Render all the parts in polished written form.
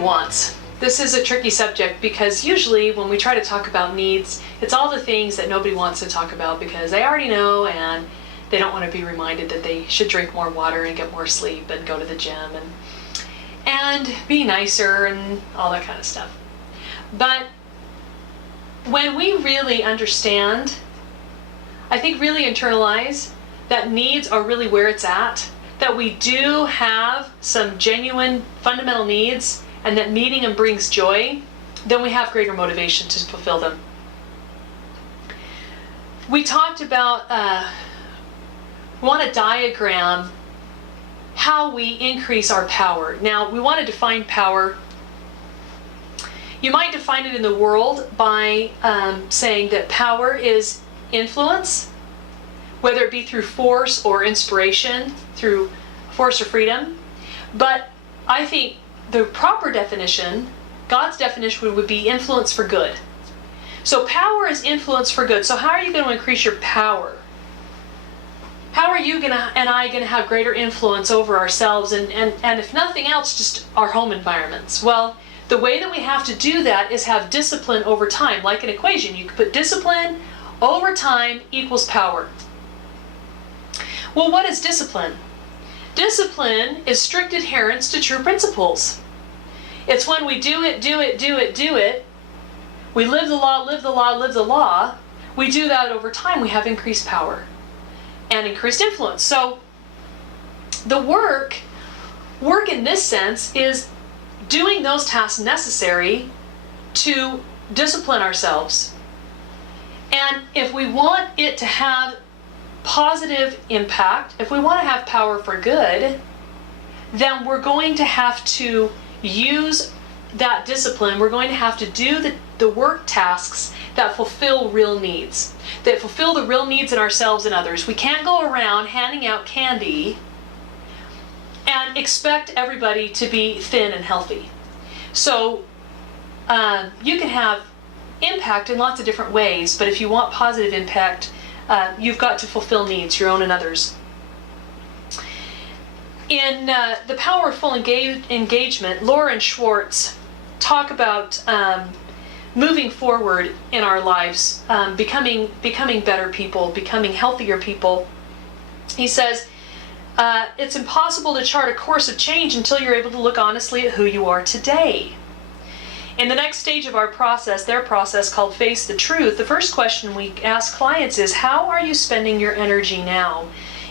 wants. This is a tricky subject because usually when we try to talk about needs, it's all the things that nobody wants to talk about because they already know and they don't want to be reminded that they should drink more water and get more sleep and go to the gym and be nicer and all that kind of stuff. But when we really understand, I think really internalize that needs are really where it's at, that we do have some genuine fundamental needs and that meeting them brings joy, then we have greater motivation to fulfill them. We talked about, we want to diagram how we increase our power. Now, we want to define power. You might define it in the world by saying that power is influence, whether it be through force or inspiration, through force or freedom. But I think the proper definition, God's definition, would be influence for good. So power is influence for good. So how are you going to increase your power? How are you and I going to have greater influence over ourselves and if nothing else, just our home environments? Well, the way that we have to do that is have discipline over time. Like an equation, you could put discipline over time equals power. Well, what is discipline? Discipline is strict adherence to true principles. It's when we do it. We live the law, live the law, live the law. We do that over time. We have increased power and increased influence. So the work in this sense is doing those tasks necessary to discipline ourselves. And if we want it to have positive impact, if we want to have power for good, then we're going to have to use that discipline. We're going to have to do the work tasks that fulfill real needs, that fulfill the real needs in ourselves and others. We can't go around handing out candy and expect everybody to be thin and healthy. So you can have impact in lots of different ways, but if you want positive impact, you've got to fulfill needs, your own and others. In The Power of Full Engagement, Laura and Schwartz talk about moving forward in our lives, becoming better people, becoming healthier people. He says, it's impossible to chart a course of change until you're able to look honestly at who you are today. In the next stage of our process, their process called Face the Truth, the first question we ask clients is, how are you spending your energy now?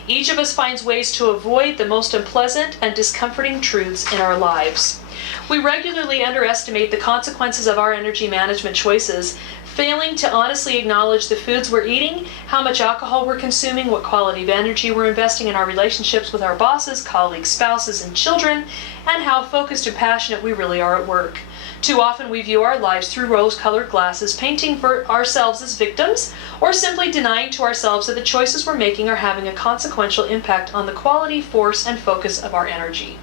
Each of us finds ways to avoid the most unpleasant and discomforting truths in our lives. We regularly underestimate the consequences of our energy management choices, failing to honestly acknowledge the foods we're eating, how much alcohol we're consuming, what quality of energy we're investing in our relationships with our bosses, colleagues, spouses, and children, and how focused and passionate we really are at work. Too often we view our lives through rose-colored glasses, painting for ourselves as victims, or simply denying to ourselves that the choices we're making are having a consequential impact on the quality, force, and focus of our energy.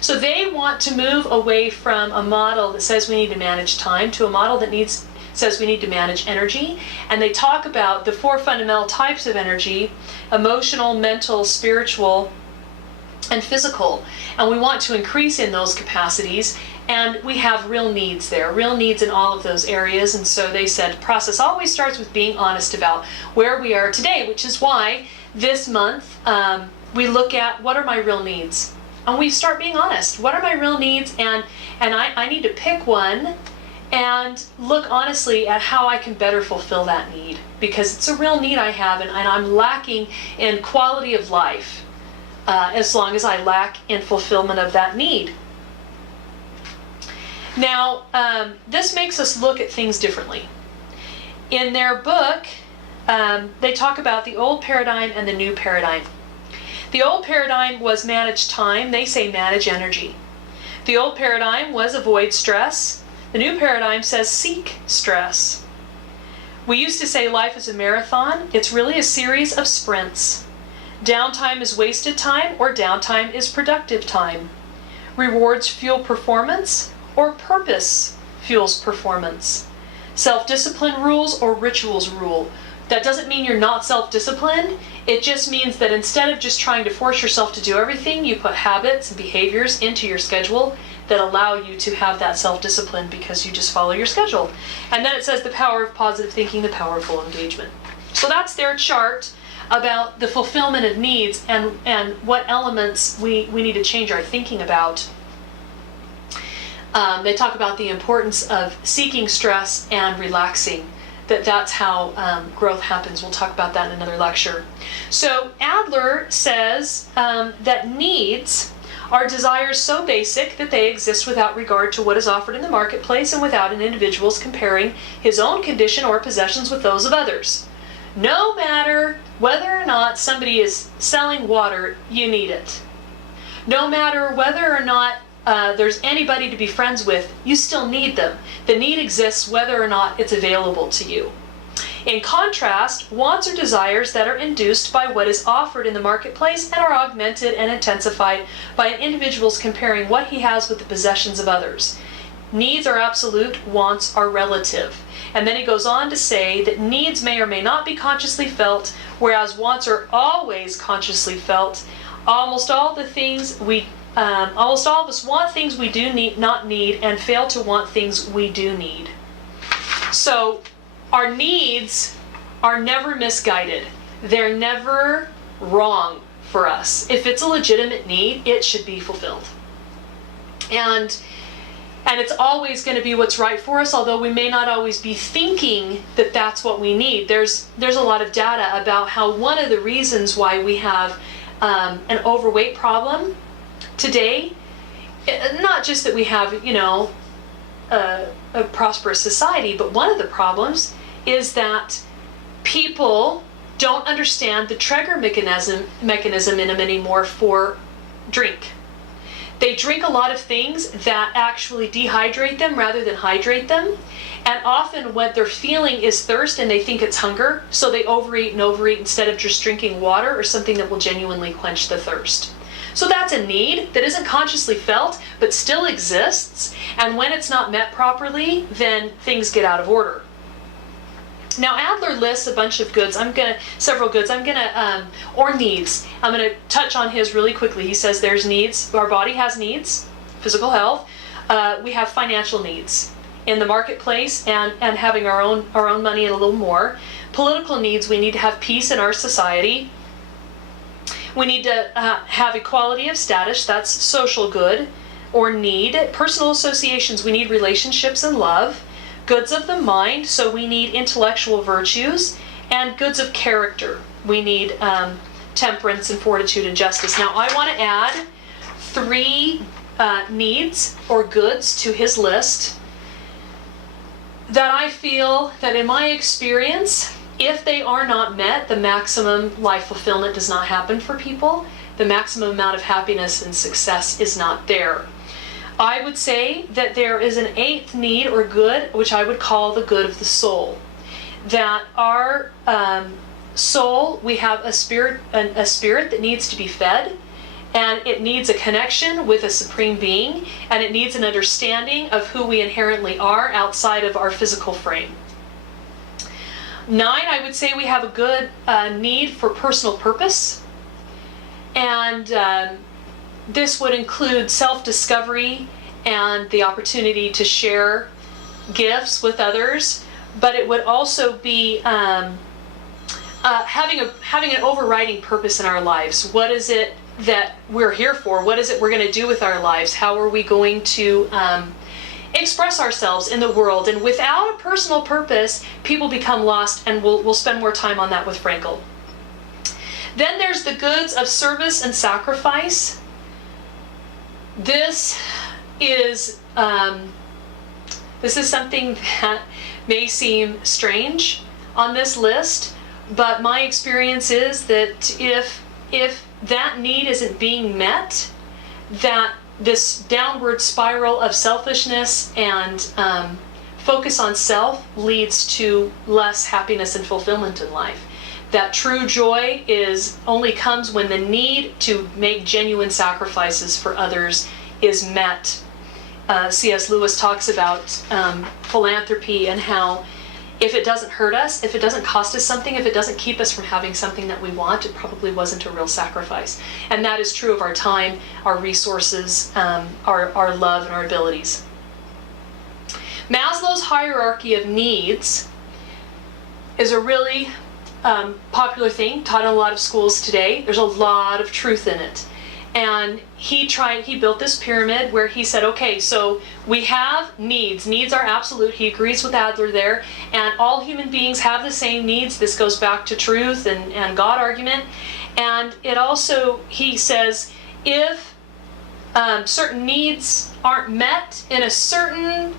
So they want to move away from a model that says we need to manage time to a model that says we need to manage energy. And they talk about the 4 fundamental types of energy: emotional, mental, spiritual, and physical. And we want to increase in those capacities. And we have real needs there, real needs in all of those areas. And so they said process always starts with being honest about where we are today, which is why this month we look at what are my real needs. And we start being honest. What are my real needs? And I need to pick one and look honestly at how I can better fulfill that need, because it's a real need I have, and I'm lacking in quality of life as long as I lack in fulfillment of that need. Now, this makes us look at things differently. In their book, they talk about the old paradigm and the new paradigm. The old paradigm was manage time. They say manage energy. The old paradigm was avoid stress. The new paradigm says seek stress. We used to say life is a marathon. It's really a series of sprints. Downtime is wasted time, or downtime is productive time. Rewards fuel performance, or purpose fuels performance. Self-discipline rules or rituals rule. That doesn't mean you're not self-disciplined. It just means that instead of just trying to force yourself to do everything, you put habits and behaviors into your schedule that allow you to have that self-discipline because you just follow your schedule. And then it says the power of positive thinking, the power of full engagement. So that's their chart about the fulfillment of needs and what elements we need to change our thinking about. They talk about the importance of seeking stress and relaxing, that's how growth happens. We'll talk about that in another lecture. So Adler says that needs are desires so basic that they exist without regard to what is offered in the marketplace and without an individual's comparing his own condition or possessions with those of others. No matter whether or not somebody is selling water, you need it. No matter whether or not there's anybody to be friends with, you still need them. The need exists whether or not it's available to you. In contrast, wants are desires that are induced by what is offered in the marketplace and are augmented and intensified by an individual's comparing what he has with the possessions of others. Needs are absolute, wants are relative. And then he goes on to say that needs may or may not be consciously felt, whereas wants are always consciously felt. Almost all of us want things we do not need and fail to want things we do need. So our needs are never misguided. They're never wrong for us. If it's a legitimate need, it should be fulfilled. And it's always going to be what's right for us, although we may not always be thinking that that's what we need. There's a lot of data about how one of the reasons why we have an overweight problem today, not just that we have, a prosperous society, but one of the problems is that people don't understand the trigger mechanism in them anymore for drink. They drink a lot of things that actually dehydrate them rather than hydrate them. And often what they're feeling is thirst and they think it's hunger, so they overeat instead of just drinking water or something that will genuinely quench the thirst. So that's a need that isn't consciously felt, but still exists. And when it's not met properly, then things get out of order. Now Adler lists a bunch of goods. Several goods. Or needs. I'm gonna touch on his really quickly. He says there's needs. Our body has needs, physical health. We have financial needs in the marketplace and having our own money and a little more. Political needs. We need to have peace in our society. We need to have equality of status. That's social good or need. Personal associations. We need relationships and love. Goods of the mind, so we need intellectual virtues, and goods of character. We need temperance and fortitude and justice. Now I want to add 3 needs or goods to his list that I feel that in my experience, if they are not met, the maximum life fulfillment does not happen for people. The maximum amount of happiness and success is not there. I would say that there is an 8th need or good, which I would call the good of the soul. That our soul, we have a spirit that needs to be fed, and it needs a connection with a supreme being, and it needs an understanding of who we inherently are outside of our physical frame. 9, I would say we have a good need for personal purpose, and this would include self-discovery and the opportunity to share gifts with others, but it would also be having an overriding purpose in our lives. What is it that we're here for? What is it we're going to do with our lives? How are we going to express ourselves in the world? And without a personal purpose, people become lost, and we'll spend more time on that with Frankl. Then there's the goods of service and sacrifice. This is something that may seem strange on this list, but my experience is that if that need isn't being met, that this downward spiral of selfishness and focus on self leads to less happiness and fulfillment in life. That true joy only comes when the need to make genuine sacrifices for others is met. C.S. Lewis talks about philanthropy and how If it doesn't hurt us, if it doesn't cost us something, if it doesn't keep us from having something that we want, it probably wasn't a real sacrifice. And that is true of our time, our resources, our love, and our abilities. Maslow's hierarchy of needs is a really popular thing taught in a lot of schools today. There's a lot of truth in it. And he built this pyramid where he said, okay, so we have needs. Needs are absolute. He agrees with Adler there. And all human beings have the same needs. This goes back to truth and God argument. And it also, he says, if certain needs aren't met in a certain,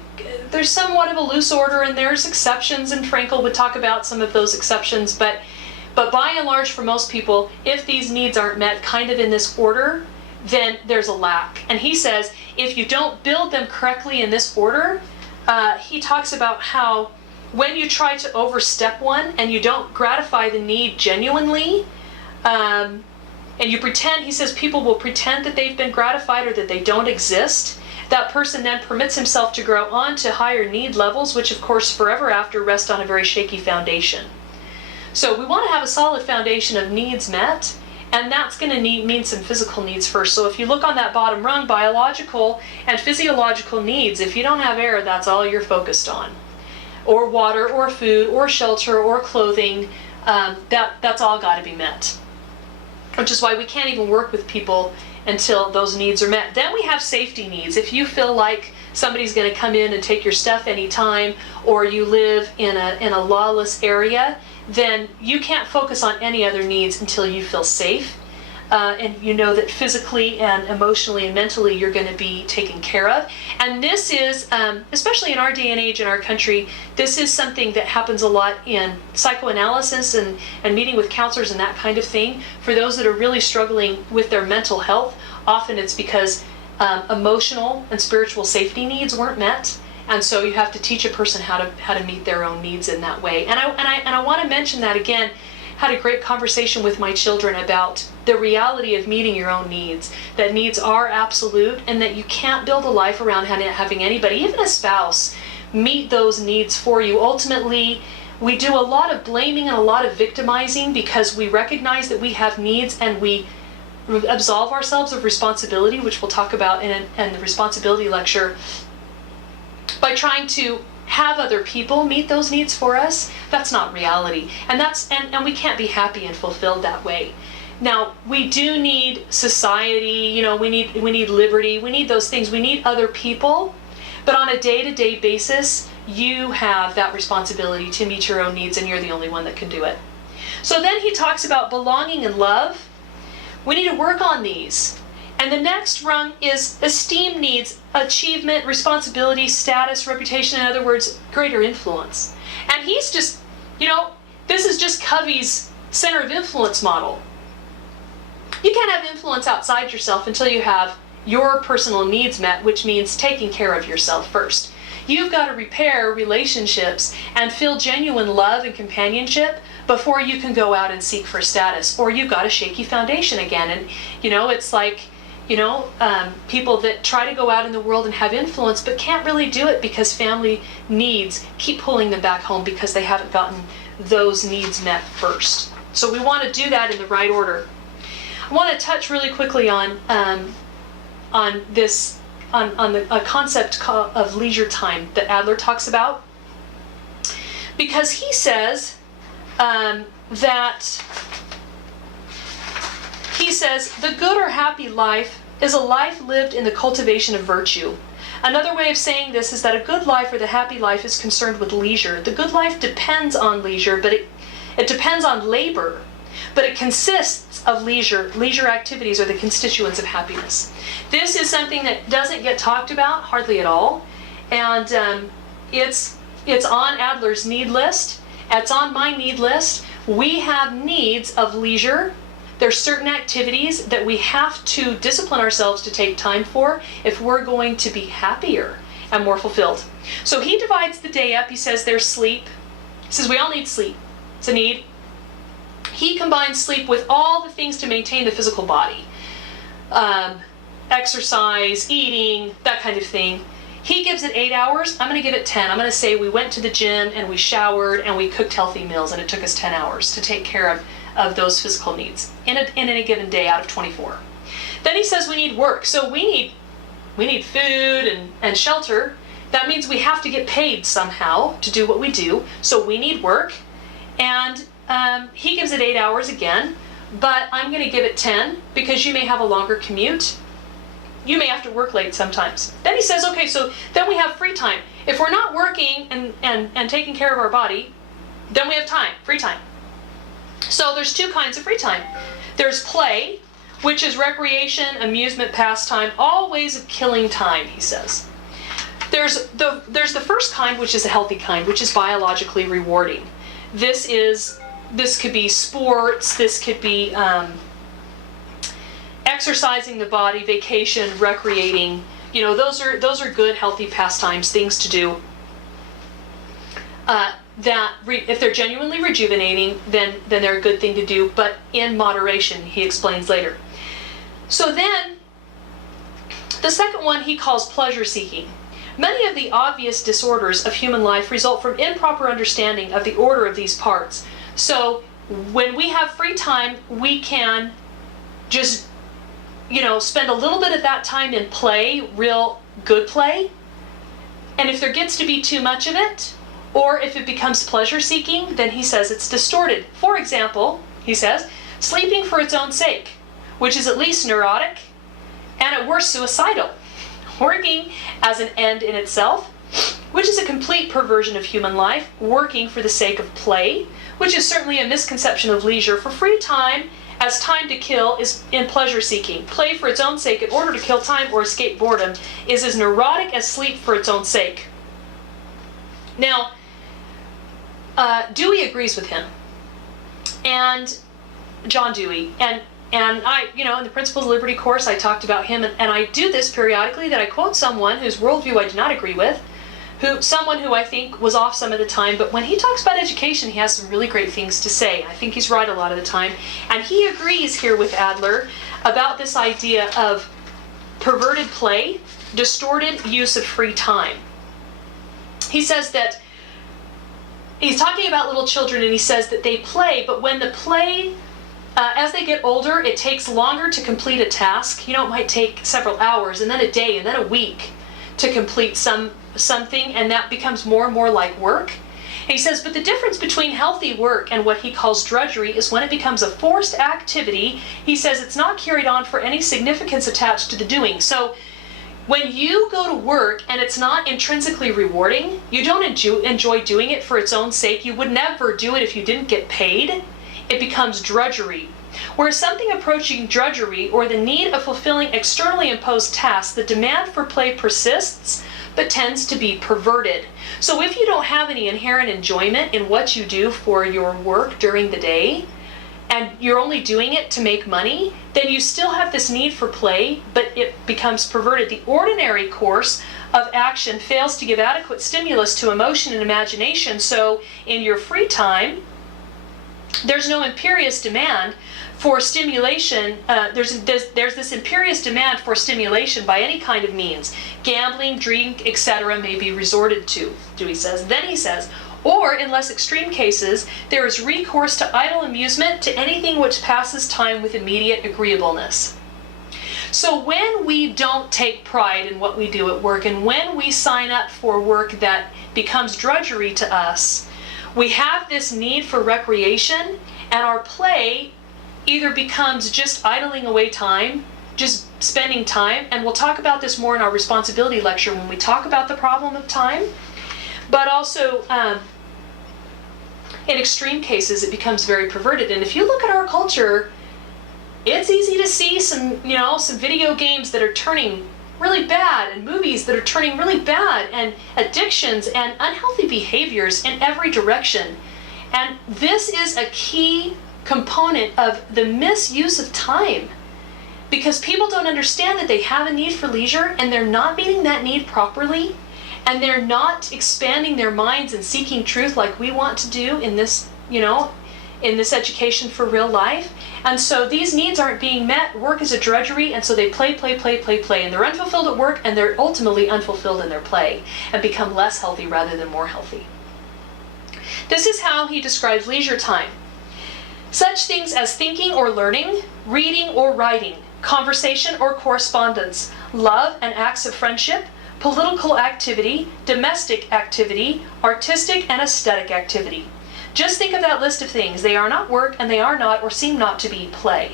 there's somewhat of a loose order, and there's exceptions, and Frankl would talk about some of those exceptions, but by and large, for most people, if these needs aren't met kind of in this order, then there's a lack. And he says, if you don't build them correctly in this order, he talks about how when you try to overstep one and you don't gratify the need genuinely, and you pretend, he says, people will pretend that they've been gratified or that they don't exist. That person then permits himself to grow on to higher need levels, which of course forever after rest on a very shaky foundation. So we want to have a solid foundation of needs met, and that's going to mean some physical needs first. So if you look on that bottom rung, biological and physiological needs, if you don't have air, that's all you're focused on. Or water, or food, or shelter, or clothing, that's all got to be met. Which is why we can't even work with people until those needs are met. Then we have safety needs. If you feel like somebody's going to come in and take your stuff anytime, or you live in a lawless area, then you can't focus on any other needs until you feel safe. And you know that physically and emotionally and mentally you're going to be taken care of. And this is, especially in our day and age in our country, this is something that happens a lot in psychoanalysis and meeting with counselors and that kind of thing. For those that are really struggling with their mental health, often it's because emotional and spiritual safety needs weren't met. And so you have to teach a person how to meet their own needs in that way. And I want to mention that again. Had a great conversation with my children about the reality of meeting your own needs, that needs are absolute, and that you can't build a life around having anybody, even a spouse, meet those needs for you. Ultimately, we do a lot of blaming and a lot of victimizing because we recognize that we have needs and we absolve ourselves of responsibility, which we'll talk about in the responsibility lecture, by trying to have other people meet those needs for us. That's not reality. And we can't be happy and fulfilled that way. Now, we do need society, we need liberty, we need those things, we need other people, but on a day-to-day basis, you have that responsibility to meet your own needs, and you're the only one that can do it. So then he talks about belonging and love. We need to work on these. And the next rung is esteem needs, achievement, responsibility, status, reputation, in other words, greater influence. And he's just, this is just Covey's center of influence model. You can't have influence outside yourself until you have your personal needs met, which means taking care of yourself first. You've got to repair relationships and feel genuine love and companionship before you can go out and seek for status, or you've got a shaky foundation again. And, it's like, people that try to go out in the world and have influence but can't really do it because family needs keep pulling them back home because they haven't gotten those needs met first. So we want to do that in the right order. I want to touch really quickly on a concept of leisure time that Adler talks about, because he says the good or happy life is a life lived in the cultivation of virtue. Another way of saying this is that a good life or the happy life is concerned with leisure. The good life depends on leisure, but it depends on labor, but it consists of leisure. Leisure activities are the constituents of happiness. This is something that doesn't get talked about hardly at all, and it's on Adler's need list. It's on my need list. We have needs of leisure. There's certain activities that we have to discipline ourselves to take time for if we're going to be happier and more fulfilled. So he divides the day up. He says there's sleep. He says we all need sleep. It's a need. He combines sleep with all the things to maintain the physical body. Exercise, eating, that kind of thing. He gives it 8 hours. I'm going to give it 10. I'm going to say we went to the gym and we showered and we cooked healthy meals, and it took us 10 hours to take care of those physical needs in a given day out of 24. Then he says we need work. So we need food and shelter. That means we have to get paid somehow to do what we do. So we need work. And he gives it 8 hours again, but I'm going to give it 10 because you may have a longer commute. You may have to work late sometimes. Then he says, okay, so then we have free time. If we're not working and taking care of our body, then we have time, free time. So there's two kinds of free time. There's play, which is recreation, amusement, pastime, all ways of killing time, he says. There's the first kind, which is a healthy kind, which is biologically rewarding. This could be sports, this could be exercising the body, vacation, recreating. Those are good, healthy pastimes, things to do. If they're genuinely rejuvenating, then they're a good thing to do, but in moderation, he explains later. So then, the second one he calls pleasure seeking. Many of the obvious disorders of human life result from improper understanding of the order of these parts. So when we have free time, we can just, spend a little bit of that time in play, real good play. And if there gets to be too much of it, or if it becomes pleasure seeking, then he says it's distorted. For example, he says, sleeping for its own sake, which is at least neurotic and at worst suicidal. Working as an end in itself, which is a complete perversion of human life. Working for the sake of play, which is certainly a misconception of leisure. For free time as time to kill is in pleasure seeking. Play for its own sake in order to kill time or escape boredom is as neurotic as sleep for its own sake. Now, Dewey agrees with him, and John Dewey, and I, in the Principles of Liberty course, I talked about him, and I do this periodically, that I quote someone whose worldview I do not agree with, someone who I think was off some of the time, but when he talks about education, he has some really great things to say. I think he's right a lot of the time, and he agrees here with Adler about this idea of perverted play, distorted use of free time. He says that he's talking about little children, and he says that they play, but when the play, as they get older, it takes longer to complete a task. It might take several hours, and then a day, and then a week to complete something, and that becomes more and more like work. And he says, but the difference between healthy work and what he calls drudgery is when it becomes a forced activity. He says it's not carried on for any significance attached to the doing. So when you go to work and it's not intrinsically rewarding, you don't enjoy doing it for its own sake. You would never do it if you didn't get paid. It becomes drudgery. Whereas something approaching drudgery, or the need of fulfilling externally imposed tasks, the demand for play persists, but tends to be perverted. So if you don't have any inherent enjoyment in what you do for your work during the day, and you're only doing it to make money, then you still have this need for play, but it becomes perverted. The ordinary course of action fails to give adequate stimulus to emotion and imagination, so in your free time, there's no imperious demand for stimulation. There's this imperious demand for stimulation by any kind of means. Gambling, drink, etc. may be resorted to, Dewey says. Then he says, or in less extreme cases, there is recourse to idle amusement, to anything which passes time with immediate agreeableness. So when we don't take pride in what we do at work, and when we sign up for work that becomes drudgery to us, we have this need for recreation, and our play either becomes just idling away time, just spending time, and we'll talk about this more in our responsibility lecture when we talk about the problem of time, but also in extreme cases it becomes very perverted. And if you look at our culture, it's easy to see some video games that are turning really bad, and movies that are turning really bad, and addictions and unhealthy behaviors in every direction. And this is a key component of the misuse of time, because people don't understand that they have a need for leisure, and they're not meeting that need properly, and they're not expanding their minds and seeking truth like we want to do in this, in this education for real life. And so these needs aren't being met. Work is a drudgery, and so they play, and they're unfulfilled at work, and they're ultimately unfulfilled in their play and become less healthy rather than more healthy. This is how he describes leisure time. Such things as thinking or learning, reading or writing, conversation or correspondence, love and acts of friendship, political activity, domestic activity, artistic and aesthetic activity. Just think of that list of things. They are not work, and they are not or seem not to be play.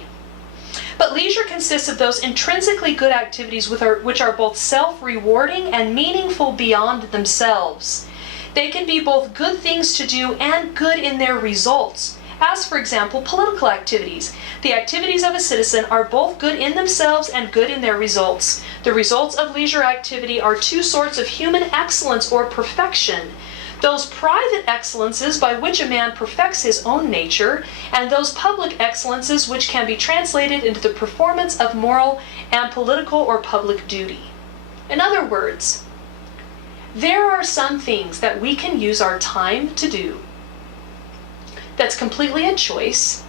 But leisure consists of those intrinsically good activities which are both self-rewarding and meaningful beyond themselves. They can be both good things to do and good in their results, as for example, political activities. The activities of a citizen are both good in themselves and good in their results. The results of leisure activity are two sorts of human excellence or perfection: those private excellences by which a man perfects his own nature, and those public excellences which can be translated into the performance of moral and political or public duty. In other words, there are some things that we can use our time to do that's completely a choice,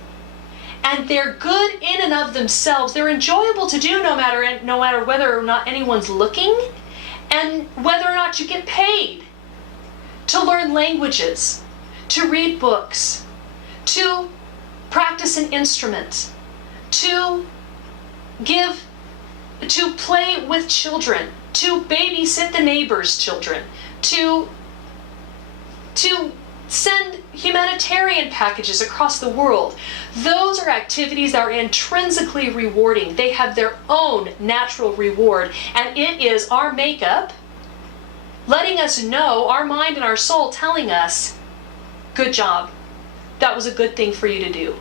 and they're good in and of themselves. They're enjoyable to do no matter whether or not anyone's looking, and whether or not you get paid. To learn languages, to read books, to practice an instrument, to play with children, to babysit the neighbor's children, to send humanitarian packages across the world. Those are activities that are intrinsically rewarding. They have their own natural reward, and it is our makeup letting us know, our mind and our soul telling us, good job. That was a good thing for you to do.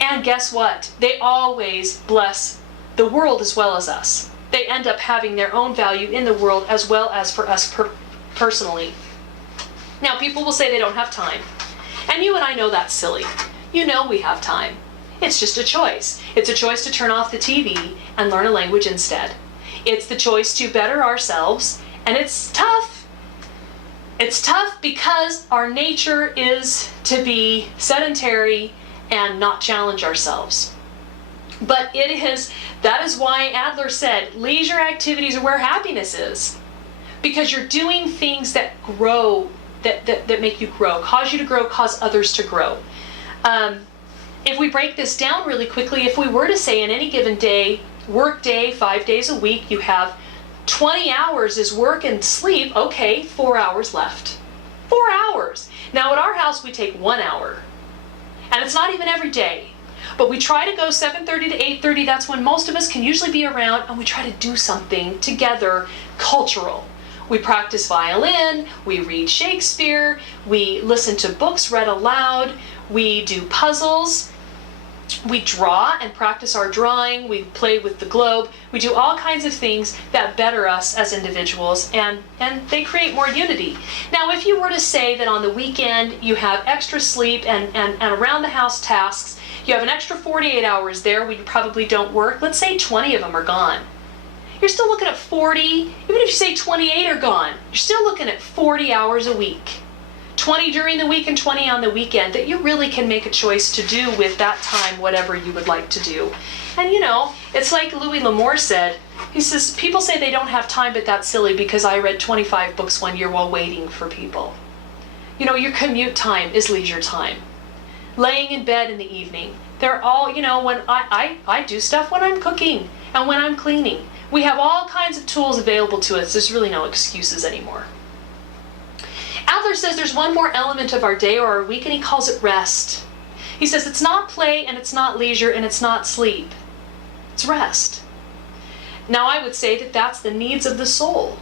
And guess what? They always bless the world as well as us. They end up having their own value in the world as well as for us personally. Now, people will say they don't have time. And you and I know that's silly. You know we have time. It's just a choice. It's a choice to turn off the TV and learn a language instead. It's the choice to better ourselves, and it's tough. It's tough because our nature is to be sedentary and not challenge ourselves. But that is why Adler said leisure activities are where happiness is. Because you're doing things that grow, that make you grow, cause you to grow, cause others to grow. If we break this down really quickly, if we were to say in any given day, work day, 5 days a week, you have 20 hours is work and sleep, okay, 4 hours left. 4 hours. Now at our house we take 1 hour. And it's not even every day. But we try to go 7:30 to 8:30, that's when most of us can usually be around, and we try to do something together cultural. We practice violin, we read Shakespeare, we listen to books read aloud, we do puzzles, we draw and practice our drawing, we play with the globe, we do all kinds of things that better us as individuals, and they create more unity. Now, if you were to say that on the weekend you have extra sleep and around the house tasks, you have an extra 48 hours there where you probably don't work, let's say 20 of them are gone. You're still looking at 40, even if you say 28 are gone, you're still looking at 40 hours a week. 20 during the week and 20 on the weekend that you really can make a choice to do with that time whatever you would like to do. And you know, it's like Louis L'Amour said, he says, people say they don't have time, but that's silly because I read 25 books one year while waiting for people. You know, your commute time is leisure time. Laying in bed in the evening. They're all, you know, when I do stuff when I'm cooking and when I'm cleaning. We have all kinds of tools available to us. There's really no excuses anymore. Adler says there's one more element of our day or our week, and he calls it rest. He says it's not play, and it's not leisure, and it's not sleep. It's rest. Now I would say that that's the needs of the soul.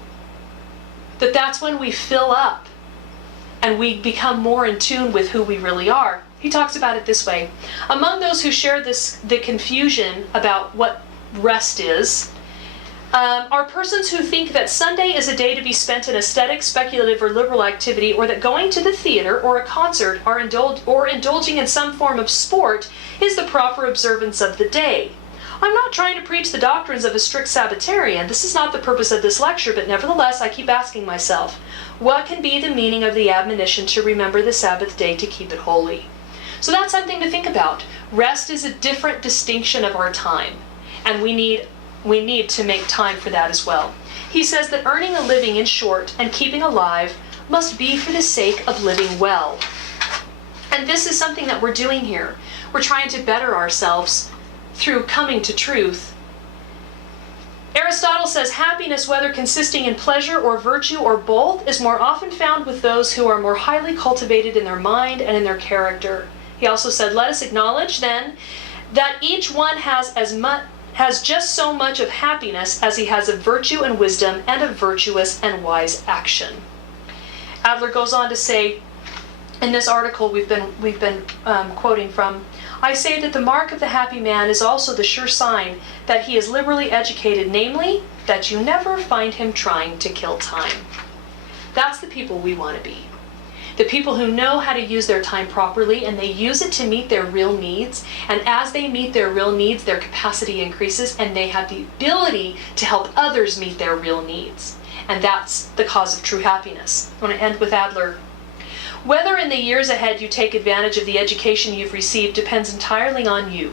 That's when we fill up and we become more in tune with who we really are. He talks about it this way. Among those who share the confusion about what rest is, are persons who think that Sunday is a day to be spent in aesthetic, speculative, or liberal activity, or that going to the theater or a concert or indulging in some form of sport is the proper observance of the day. I'm not trying to preach the doctrines of a strict Sabbatarian. This is not the purpose of this lecture, but nevertheless I keep asking myself, what can be the meaning of the admonition to remember the Sabbath day to keep it holy? So that's something to think about. Rest is a different distinction of our time, and we need to make time for that as well. He says that earning a living, in short, and keeping alive must be for the sake of living well. And this is something that we're doing here. We're trying to better ourselves through coming to truth. Aristotle says happiness, whether consisting in pleasure or virtue or both, is more often found with those who are more highly cultivated in their mind and in their character. He also said, let us acknowledge then that each one has just so much of happiness as he has of virtue and wisdom and of virtuous and wise action. Adler goes on to say, in this article we've been quoting from, I say that the mark of the happy man is also the sure sign that he is liberally educated, namely, that you never find him trying to kill time. That's the people we want to be. The people who know how to use their time properly, and they use it to meet their real needs. And as they meet their real needs, their capacity increases, and they have the ability to help others meet their real needs. And that's the cause of true happiness. I want to end with Adler. Whether in the years ahead you take advantage of the education you've received depends entirely on you.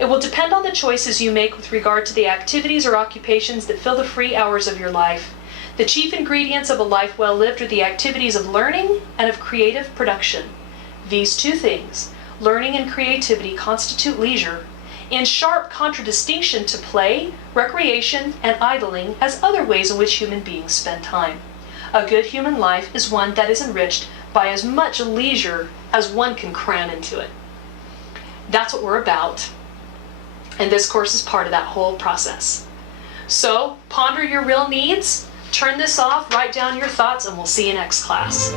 It will depend on the choices you make with regard to the activities or occupations that fill the free hours of your life. The chief ingredients of a life well lived are the activities of learning and of creative production. These two things, learning and creativity, constitute leisure, in sharp contradistinction to play, recreation, and idling as other ways in which human beings spend time. A good human life is one that is enriched by as much leisure as one can cram into it. That's what we're about. And this course is part of that whole process. So ponder your real needs, turn this off, write down your thoughts, and we'll see you next class.